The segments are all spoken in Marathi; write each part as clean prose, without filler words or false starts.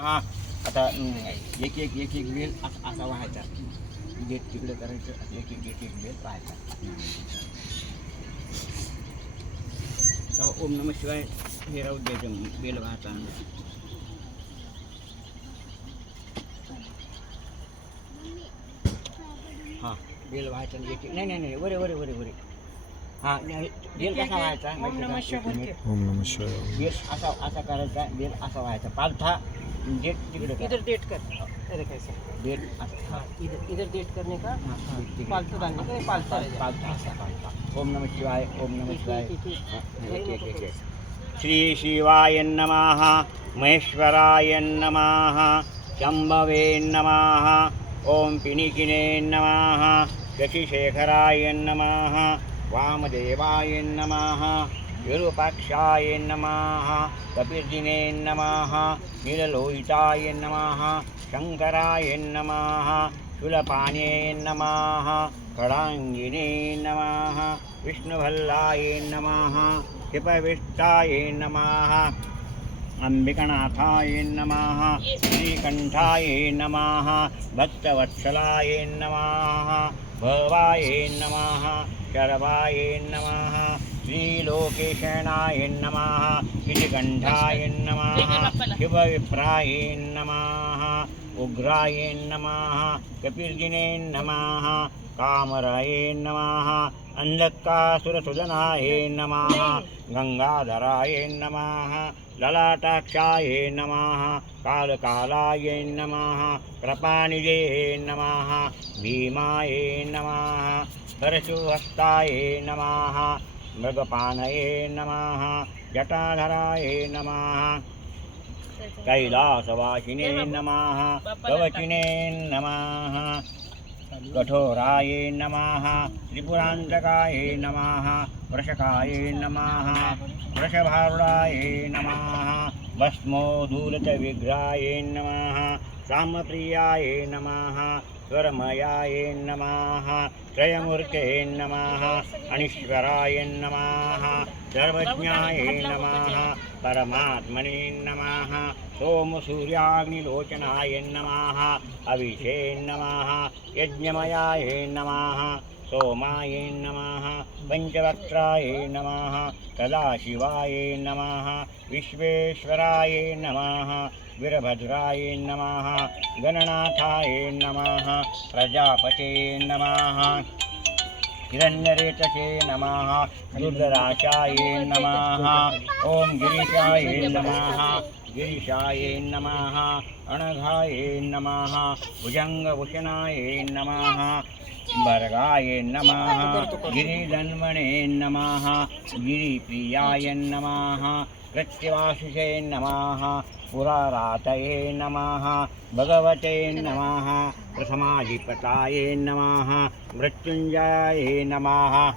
हा आता एक एक एक एक बेल असा व्हायचा, गेट तिकडे करायचं, एक एक एक एक बेल पाहायचा. ओम नमः शिवाय हे राहू द्यायचं, बेल व्हायचा. हां बेल व्हायचा, एक नाही नाही नाही वरे वरे वरे वरे. हां बेल कसा व्हायचा, ओम नमः शिवाय. ओम नमः शिवाय. बेल असा असा करायचा, बेल असा व्हायचा, पालथा डेट तिकडे कर. इधर डेट कर. अरे कैसा डेट असं. हाँ इधर इधर डेट करने का. हाँ, हाँ पालतू डालने का, ये पालता रह जाएगा. पालथा पालथा. ओम नमः शिवाय, ओम नमः शिवाय. ठीक, ठीक, ठीक. हां, एक एक एक. श्री शिवाय नमः, महेश्वराय नमः, शंभवे नमः, ओम पिनिकिने नमः, शशिशेखराय नमः, वामदेवाय नमः, विरूपाक्षाय नमः, कपिर्दिने नमः, नीललोहिताय नमः, शंकराय नमः, शूलपाणे नमः, खडांगिने नमः, विष्णुभल्लाय नमः, हिपविष्टाय नमः, अंबिकनाथाय नमः, श्रीकंठाय नमः, भक्तवत्सलाय नमः, भवाय नमः, शरवाय नमः, श्रीलोकेशनाय नमः, गिरिकंठाय नमः, शिवविप्राय नमः, उग्राय नमः, कपिर्दिने नमः, कामराय नमः, अंधकासुरसुदनाय नमः, गंगाधराय नमः, ललाटाक्षाय नमः, कालकालाय नमः, कृपानिधे नमः, भीमाय नमः, परशुहस्ताय नमः, मृगपानये नमः, जटाधराय नमः, कैलासवासिने नमः, कवचिने नमः, कठोराय नमः, त्रिपुरान्तकाय नमः, वृषकाय नमः, वृषभारूढाय नमः, भस्मोद्धूलितविग्रहाय नमः, सामप्रियाय नमः, स्वरमयाय नमः, त्रयमूर्ते नमः, अनीश्वराय नमः, सर्वज्ञाय नमः, परमात्मने नमः, सोमसूर्याग्निलोचनाय नमः, अभिषे नमः, यज्ञमयाय नमः, सोमाय नमः, पंचवक्त्राय नमः, सदाशिवाय नमः, विश्वेश्वराय नमः, वीरभद्राय नमः, गणनाथाय नमः, प्रजापते नमः, हिरण्यरेतसे नमः, रुद्राक्षाय नमः, ओम गिरीशाय नमः, गिरीशाय नमः, अनघाय नमः, भुजंगभूषणाय नमः, भर्गाय नमः, गिरिधन्वने नमः, गिरिप्रियाय नमः, कृत्यवासिषे नमः, पुरारातये नमः, भगवते नमः, प्रथमाधिपताय नमः, मृत्युंजयाय नमः,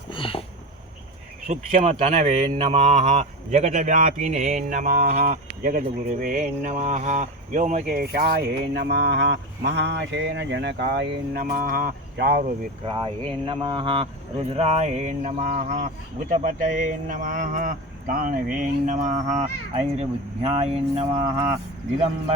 सूक्ष्मतनवे नमः, जगद्व्यापिने नमः, जगद्गुरुवे नमः, व्योमकेशाय नमः, महासेनजनकाय नमः, चारुविक्राय नमः, रुद्राय नमः, भूतपतये नमः, ताणवे नमः, ऐरबुद्ध्याय नमः, दिगंबर